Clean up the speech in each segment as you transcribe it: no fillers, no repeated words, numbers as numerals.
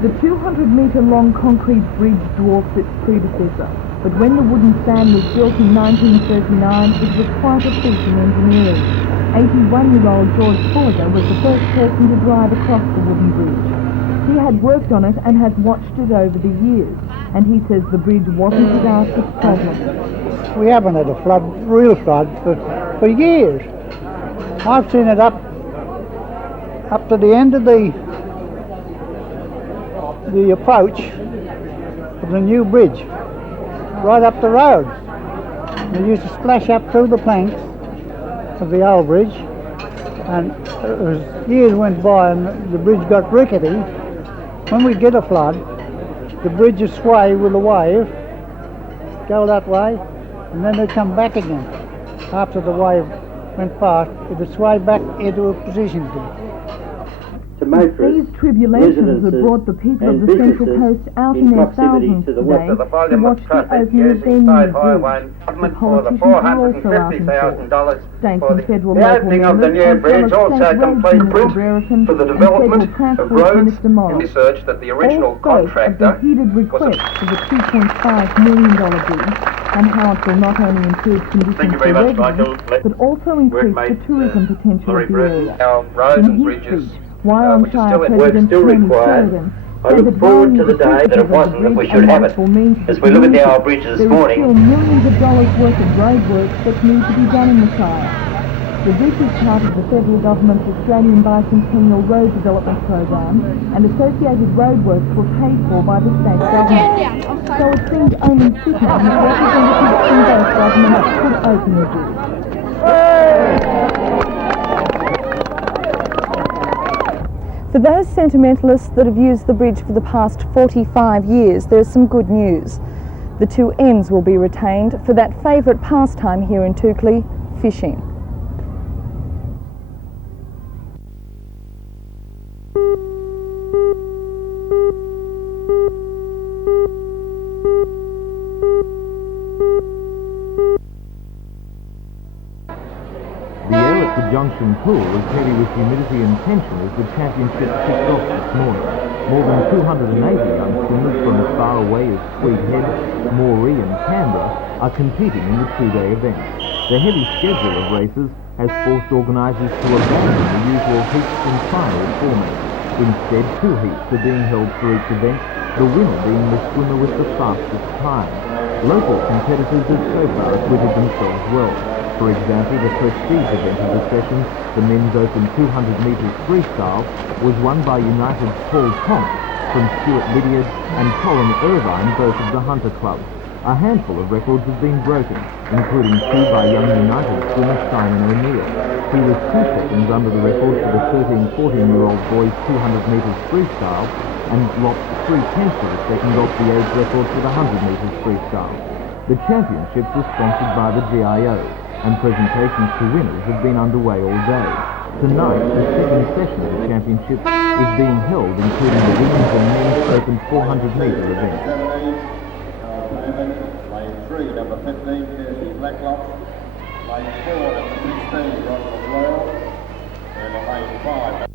The 200-metre-long concrete bridge dwarfs its predecessor, but when the wooden span was built in 1939, it was quite a feat in engineering. 81-year-old George Fuller was the first person to drive across the wooden bridge. He had worked on it and has watched it over the years, and he says the bridge wasn't without its problems. We haven't had a flood, real flood, for years. I've seen it up to the end of the approach of the new bridge, right up the road. It used to splash up through the planks of the old bridge, and as years went by and the bridge got rickety, when we get a flood, the bridge would sway with the wave, go that way, and then they'd come back again. After the wave went past, it would sway back into a position again. These tribulations have brought the people of the Central Coast out in their thousands today to watch the opening of their new bridge. The politicians are also out in force. State and federal local members, as well as state road minister Brereton for the and development federal transport of roads minister Morris. research that the original All spoke of contractor the heated request for the $2.5 million bridge and how it will not only improve conditions for residents, but also increase the tourism potential of the area. Our roads and In his bridges, speech, Wyong which is Shire still in President still Tony required. Sheridan I said look that forward to while the day that it wasn't that we should have it. As we look at our bridges this there is still morning, millions of dollars worth of road work that need to be done in the Shire. The bridge is part of the federal government's Australian Bicentennial Road Development Program, and associated roadworks were paid for by the state government. So it seems only fitting that representatives from both governments could open the bridge. For those sentimentalists that have used the bridge for the past 45 years, there is some good news. The two ends will be retained for that favourite pastime here in Toukley, fishing. The air at the Junction Pool was heavy with humidity and tension as the championship kicked off this morning. More than 280 young swimmers from as far away as Strait, Moree and Canberra are competing in the two-day event. The heavy schedule of races has forced organisers to abandon the usual heats and finals format. Instead, two heats are being held for each event, the winner being the swimmer with the fastest time. Local competitors have so far acquitted themselves well. For example, the prestige event of the session, the men's open 200 metres freestyle, was won by United's Paul Tonk from Stuart Lydiard and Colin Irvine, both of the Hunter Club. A handful of records have been broken, including two by young United swimmer Simon O'Neill. He was 2 seconds under the record for the 13-14-year-old boys 200 metres freestyle and lost 0.3 of a second off the age record for the 100 metres freestyle. The championships are sponsored by the GIO, and presentations to winners have been underway all day. Tonight, the second session of the championships is being held, including the women's and men's open 400-metre event. Lane 3, number 15, Kirsty Blacklock. Lane 4, number 16, Ronald Royal. And lane 5.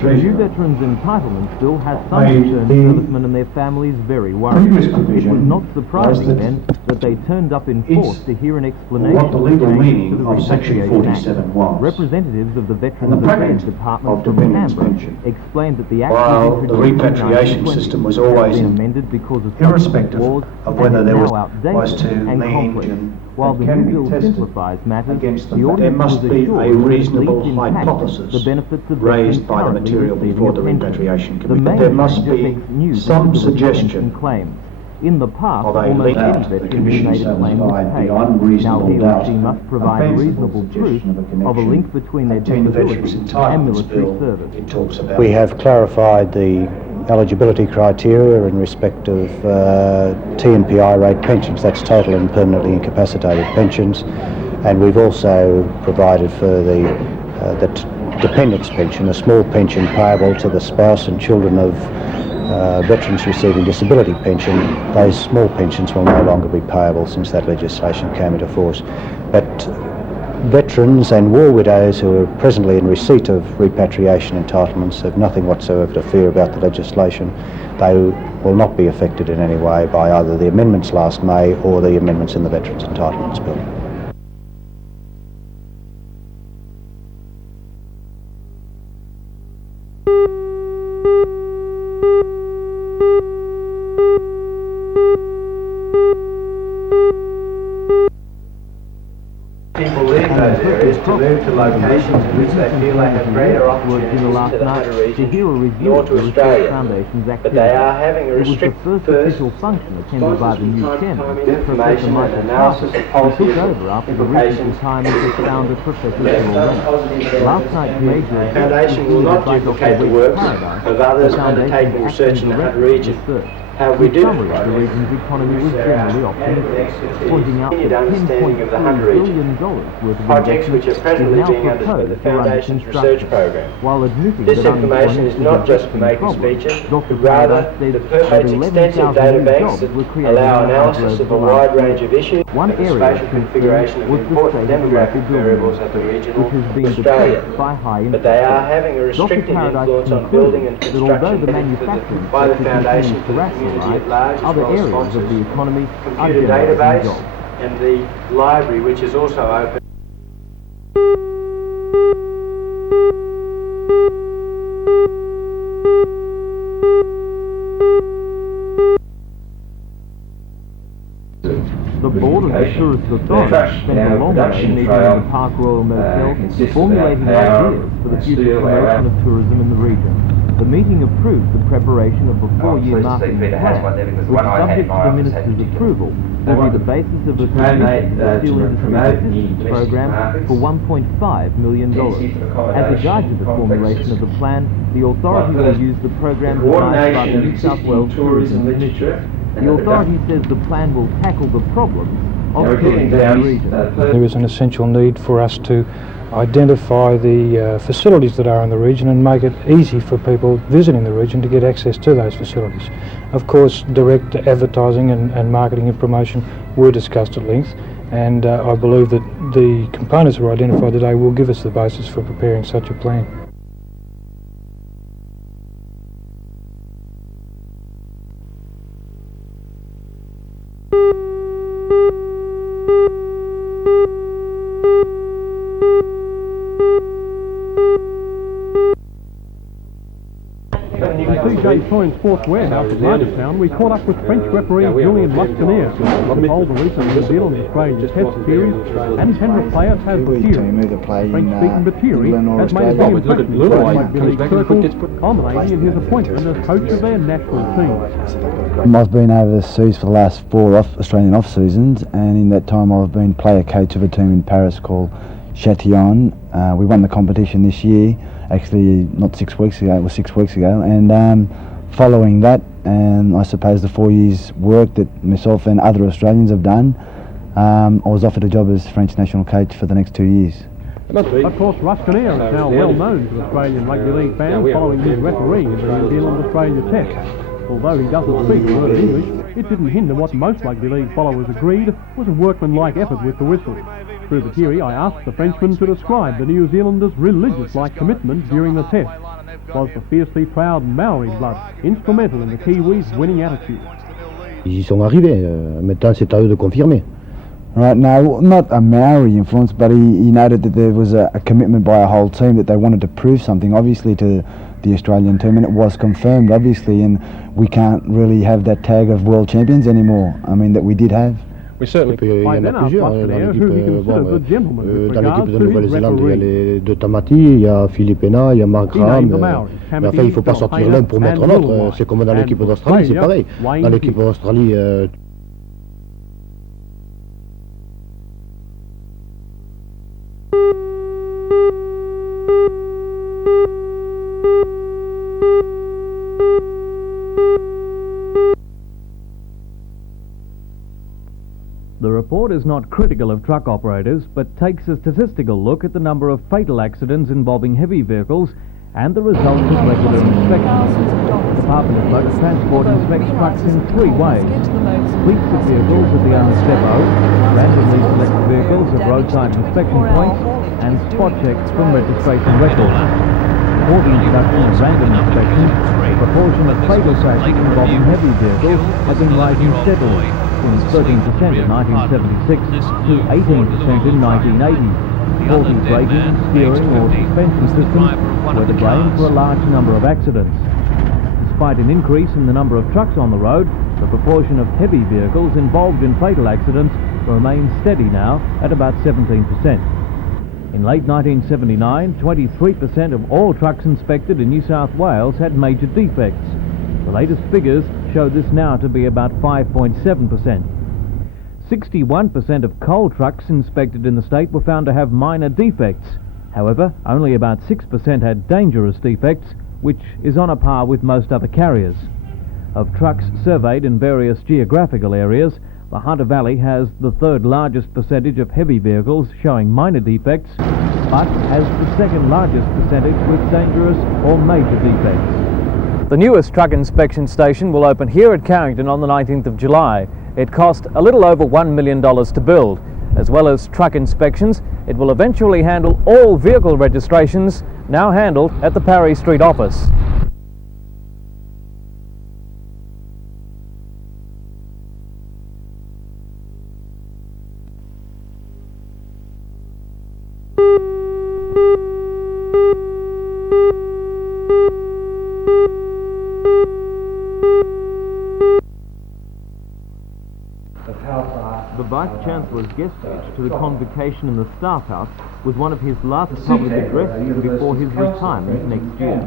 The new Veterans Entitlements Bill has some returned servicemen and their families very worried. It was not surprising then that they turned up in force to hear an explanation what the legal of meaning of Section Act. 47 was. Representatives of the Veterans Affairs Department from Canberra explained that the Act While was the repatriation system was always amended because of irrespective laws of whether there was outdated to and mean complex. While the new bill simplifies matters, against the them. There audience must was be assured a that it reasonable leaves intact hypothesis the benefits of raised veterans by the currently material receiving before a the pension. repatriation The committee. main There must just be makes news some because of the suggestion pension claims. In the past, of a almost link any out. The veteran who Commission made a claim was satisfied paid. beyond Now reasonable he or doubt she must provide a reasonable fanciful proof suggestion of a of a connection link between their between the disability Veterans and Entitlements military Bill. service. It talks about. We have clarified the eligibility criteria in respect of TNPI rate pensions, that's total and permanently incapacitated pensions, and we've also provided for the dependents pension, a small pension payable to the spouse and children of veterans receiving disability pension, those small pensions will no longer be payable since that legislation came into force. But veterans and war widows who are presently in receipt of repatriation entitlements have nothing whatsoever to fear about the legislation. They will not be affected in any way by either the amendments last May or the amendments in the Veterans Entitlements Bill. People leave those areas to move to locations in which they feel they have greater opportunities to the Hunter region, nor to Australia. But they are having a restricted first function attended by the new chairman, information and analysis of policy implications. Last night's major The Foundation will not duplicate the works of others undertaking research in the Hunter region. How we do the region's economy was generally optimistic, pointing out that $10.3 billion worth of projects which are presently being understood by the Foundation's research program. While admitting This that information is not just for making speeches, but rather the pervades extensive databanks that allow analysis of a wide range of issues One and the area spatial configuration of important demographic variables at the regional which has been Australia. depressed by high But they are having a restricted influence on building and construction benefits by the Foundation for the community at large, as other well as areas of sponsors, the economy are computer generating database jobs. and the library, which is also open. The board of the Tourist Authority spent a long day meeting in the Park Royal Motel, formulating ideas for the future promotion of tourism in the region. The meeting approved the preparation of a 4-year marketing plan, which, subject to the Minister's approval, will be the basis of a significant steel industry assistance program for $1.5 million. As a guide to the formulation of the plan, the authority will use the program devised by the New South Wales Tourism Initiative. The authority says the plan will tackle the problems of tourism in the region. There is an essential need for us to identify the facilities that are in the region and make it easy for people visiting the region to get access to those facilities. Of course, direct advertising and marketing and promotion were discussed at length, and I believe that the components that were identified today will give us the basis for preparing such a plan. CJ Toy Sports Warehouse at Martintown, we caught up with French referee Julian Luscanier, who holds the recent New Zealand Australia Test Series, and Penrith player Taz Batiri. French-speaking Batiri has made a big impression in the rugby league circles, culminating in his appointment as coach of their national team. I've been overseas for the last 4 Australian off-seasons, and in that time I've been player coach of a team in Paris called Châtillon. We won the competition this year. Actually, not 6 weeks ago, it was 6 weeks ago, and following that, and I suppose the 4 years' work that myself and other Australians have done, I was offered a job as French national coach for the next 2 years. Of course, Luscanier is now well known to Australian rugby league fans following his refereeing of the New Zealand Australia Test. Although he doesn't speak a word of English, it didn't hinder what most rugby league followers agreed was a workmanlike effort with the whistle. Through Batiri, I asked the Frenchman to describe the New Zealanders' religious-like commitment during the test. Was the fiercely proud Maori blood instrumental in the Kiwis' winning attitude? Ils y sont arrivés. Maintenant, c'est à eux de confirmer. Right, no, not a Maori influence, but he noted that there was a commitment by a whole team that they wanted to prove something, obviously, to the Australian team, and it was confirmed, obviously, and we can't really have that tag of world champions anymore, I mean, that we did have. Il y en a plusieurs dans l'équipe de Nouvelle-Zélande. Il y a les deux Tamati, il y a Philippe Hénin, il y a Mark Graham. Mais enfin, il ne faut pas sortir l'un pour mettre l'autre. C'est comme dans l'équipe d'Australie, c'est pareil. Dans l'équipe d'Australie, The report is not critical of truck operators, but takes a statistical look at the number of fatal accidents involving heavy vehicles and the results of regular inspections. The Department of Motor Transport inspects trucks in three ways: fleets of vehicles at the owner's depot, randomly select vehicles at roadside inspection points, and spot checks from registration records. Before the introduction of random inspections, the proportion of fatal crashes involving heavy vehicles had been rising steadily, from 13% in 1976 to 18% in 1980. Faulty braking, steering or suspension systems were to blame for a large number of accidents. Despite an increase in the number of trucks on the road, the proportion of heavy vehicles involved in fatal accidents remains steady now at about 17%. In late 1979, 23% of all trucks inspected in New South Wales had major defects. The latest figures show this now to be about 5.7%. 61% of coal trucks inspected in the state were found to have minor defects. However, only about 6% had dangerous defects, which is on a par with most other carriers. Of trucks surveyed in various geographical areas, the Hunter Valley has the third largest percentage of heavy vehicles showing minor defects, but has the second largest percentage with dangerous or major defects. The newest truck inspection station will open here at Carrington on the 19th of July. It cost a little over $1 million to build. As well as truck inspections, it will eventually handle all vehicle registrations now handled at the Parry Street office. The Vice-Chancellor's guest speech to the convocation in the Staff House was one of his last public addresses before his retirement next year.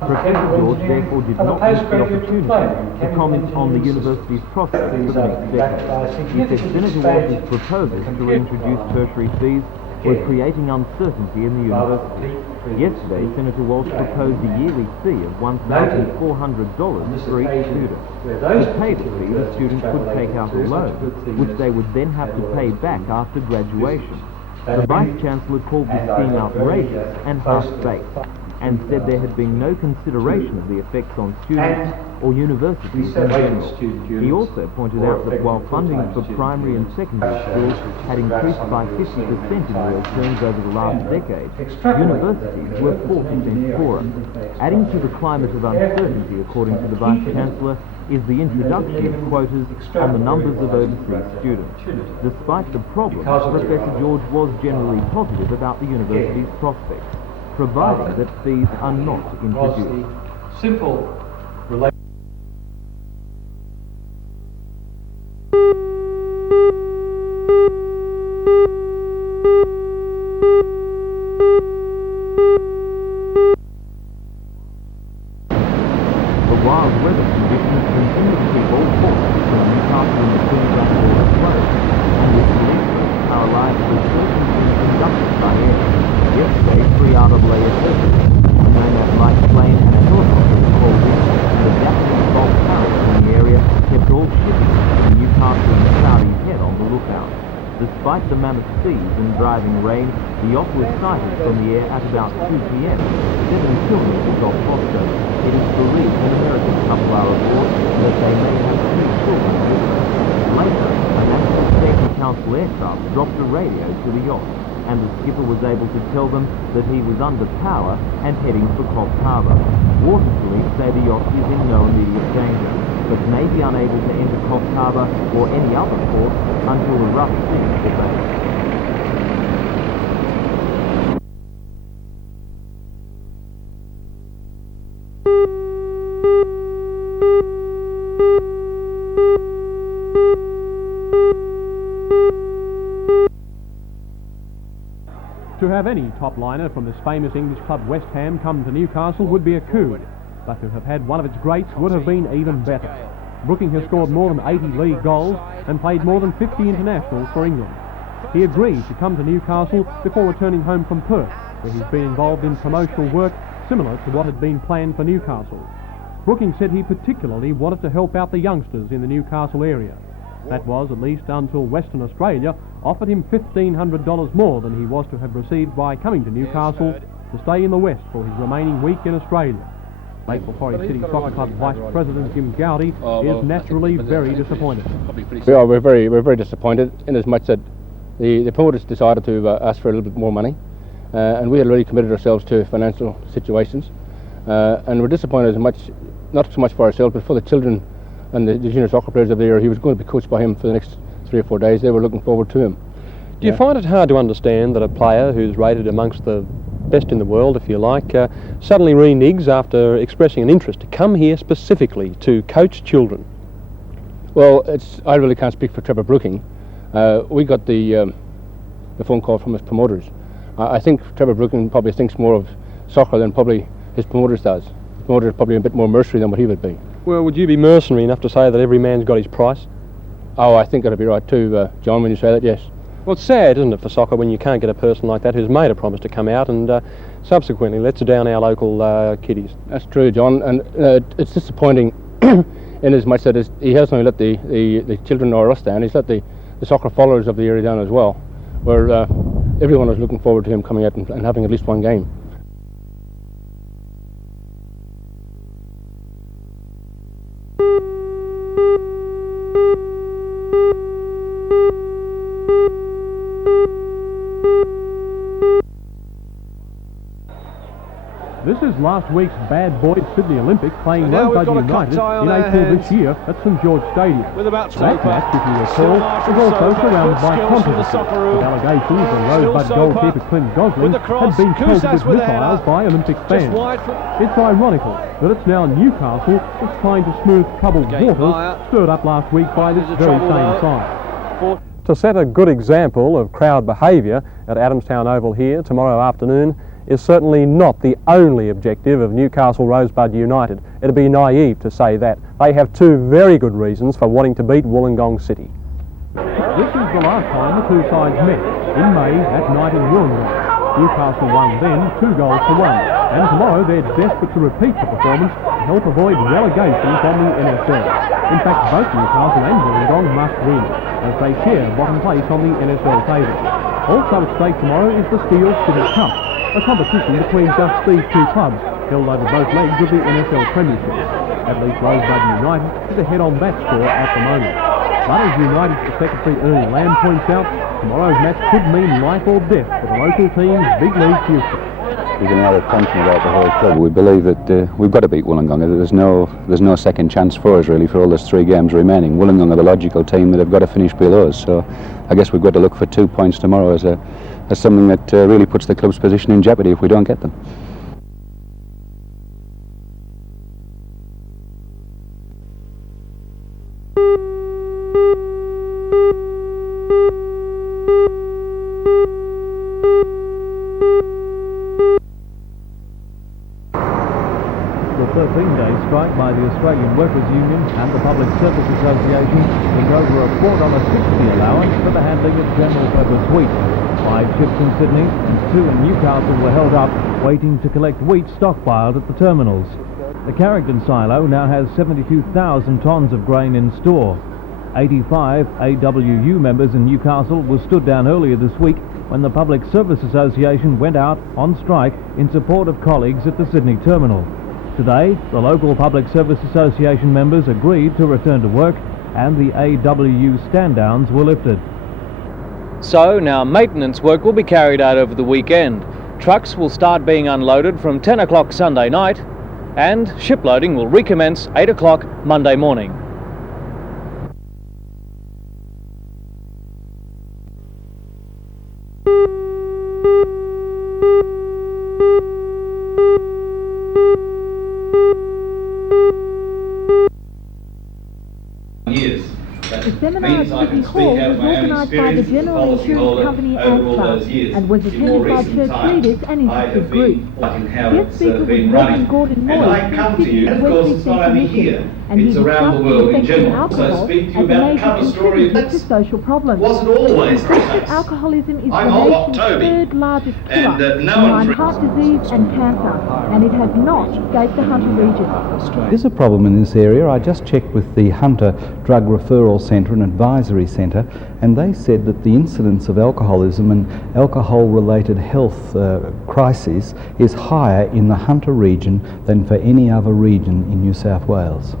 Professor George therefore did not miss the opportunity to comment on the university's prospects for the next decade. He said Senator Walsh's proposals to reintroduce tertiary fees were creating uncertainty in the university. Yesterday, Senator Walsh proposed a yearly fee of $1,400 for each student. To pay the fee, the students could take out a loan, which they would then have to pay back after graduation. The Vice-Chancellor called the scheme outrageous and half-baked, and said there had been no consideration of the effects on students or universities in general. He also pointed out that while funding for primary and secondary schools had increased by 50% in real terms over the last decade, universities were 4% poorer. Adding to the climate of uncertainty, according to the Vice-Chancellor, is the introduction of quotas on the numbers of overseas students. Despite the problem, Professor George was generally positive about the university's prospects, providing that fees are not introduced. Simple The wild weather conditions continue to keep all ports between Newcastle and the Queensland border closed, and with police power lines resurgence being conducted by air. Yesterday, 3 RAAF vessels, a nomad light plane and a helicopter were called in, and the Japanese bulk carriers in the area kept all shipping between Newcastle and Saudi Head on the lookout. Despite the mammoth seas and driving rain, the yacht was sighted from the air at about 2 p.m, 7 kilometers off Moscow. It is believed an American couple are aboard and that they may have 2 children with them. Later, a National Safety Council aircraft dropped a radio to the yacht, and the skipper was able to tell them that he was under power and heading for Coffs Harbour. Water police say the yacht is in no immediate danger, but may be unable to enter Coffs Harbour or any other port until the rough seas abate. To have any top liner from this famous English club West Ham come to Newcastle would be a coup, but to have had one of its greats would have been even better. Brooking has scored more than 80 league goals and played more than 50 internationals for England. He agreed to come to Newcastle before returning home from Perth, where he's been involved in promotional work similar to what had been planned for Newcastle. Brooking said he particularly wanted to help out the youngsters in the Newcastle area. That was at least until Western Australia offered him $1,500 more than he was to have received by coming to Newcastle to stay in the West for his remaining week in Australia. Local Torres City Soccer Club Vice President Jim Gowdy is naturally very disappointed. We're very disappointed in as much that the promoters decided to ask for a little bit more money, and we had already committed ourselves to financial situations, and we're disappointed as much, not so much for ourselves, but for the children and the junior soccer players of the year. He was going to be coached by him for the next 3 or 4 days. They were looking forward to him. Do you find it hard to understand that a player who's rated amongst the best in the world, if you like, suddenly reneges after expressing an interest to come here specifically to coach children? Well, I really can't speak for Trevor Brooking. We got the phone call from his promoters. I think Trevor Brooking probably thinks more of soccer than probably his promoters does. The promoters are probably a bit more mercenary than what he would be. Well, would you be mercenary enough to say that every man's got his price? Oh, I think that'd be right too, John, when you say that, yes. Well, it's sad, isn't it, for soccer when you can't get a person like that who's made a promise to come out and subsequently lets down our local kiddies. That's true, John, and it's disappointing in as much that he hasn't only let the children or us down, he's let the soccer followers of the area down as well, where everyone was looking forward to him coming out and having at least one game. This is last week's Bad Boys Sydney Olympics playing Rosebud United in April this year at St George Stadium. That match, if you recall, was also surrounded by controversy, with allegations that Rosebud goalkeeper Clint Gosling had been pelted with missiles by Olympic fans. It's ironical that it's now Newcastle that's trying to smooth troubled waters stirred up last week by this very same side. To set a good example of crowd behaviour at Adamstown Oval here tomorrow afternoon is certainly not the only objective of Newcastle Rosebud United. It'd be naive to say that. They have two very good reasons for wanting to beat Wollongong City. This is the last time the two sides met, in May at night in Wollongong. Newcastle won then 2 goals to 1, and tomorrow they're desperate to repeat the performance to help avoid relegation from the NSL. In fact, both Newcastle and Wollongong must win, as they share bottom place on the NSL table. Also at stake tomorrow is the Steel City Cup, a competition between just these two clubs, held over both legs of the NSL Premiership. At least Rosebud United is ahead on that score at the moment. But as United's Secretary Ernie Lamb points out, tomorrow's match could mean life or death for the local team's big league future. We can have a tension about the whole club. We believe that we've got to beat Wollongong. There's no second chance for us really for all those 3 games remaining. Wollongong are the logical team that have got to finish below us. So I guess we've got to look for 2 points tomorrow as something that really puts the club's position in jeopardy if we don't get them. The 13-day strike by the Australian Workers' Union and the Public Service Association took over a $4.60 allowance for the handling of general purpose wheat. 5 ships in Sydney and 2 in Newcastle were held up, waiting to collect wheat stockpiled at the terminals. The Carrington silo now has 72,000 tonnes of grain in store. 85 AWU members in Newcastle were stood down earlier this week when the Public Service Association went out on strike in support of colleagues at the Sydney terminal. Today, the local Public Service Association members agreed to return to work and the AWU stand-downs were lifted. So now maintenance work will be carried out over the weekend. Trucks will start being unloaded from 10 o'clock Sunday night and shiploading will recommence 8 o'clock Monday morning. The seminar at City Hall was organised by the General Insurance Company AXA and was attended by church leaders and interested groups. Guest speaker was Reverend Gordon Moore from Sydney West Eastern Commission, and he discussed the effects of alcohol as a major contributor to social problems. He said that alcoholism is the nation's 3rd largest killer behind heart disease and cancer, and it has not escaped the Hunter region. There's a problem in this area. I just checked with the Hunter Drug Referral centre, an advisory centre, and they said that the incidence of alcoholism and alcohol-related health crises is higher in the Hunter region than for any other region in New South Wales.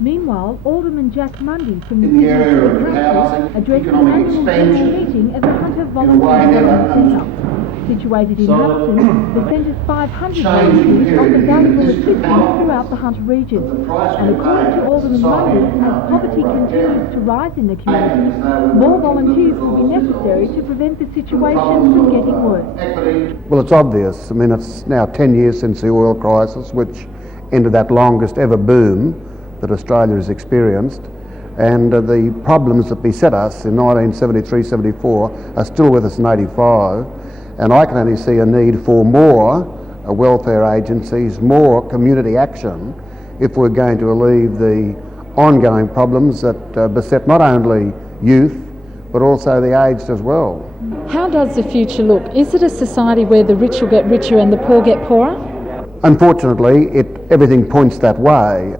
Meanwhile, Alderman Jack Mundy from the Regional Council addressed the annual general meeting of the Hunter Volunteer Development Centre. Situated in Hamilton, the centre's 500 volunteers offer valuable assistance throughout the Hunter region. And according to Alderman Mundy, as poverty continues to rise in the community, more volunteers will be necessary to prevent the situation from getting worse. Well, it's obvious. I mean, it's now 10 years since the oil crisis, which ended that longest ever boom that Australia has experienced, and the problems that beset us in 1973-74 are still with us in 85, and I can only see a need for more welfare agencies, more community action, if we're going to relieve the ongoing problems that beset not only youth but also the aged as well. How does the future look? Is it a society where the rich will get richer and the poor get poorer? Unfortunately, everything points that way.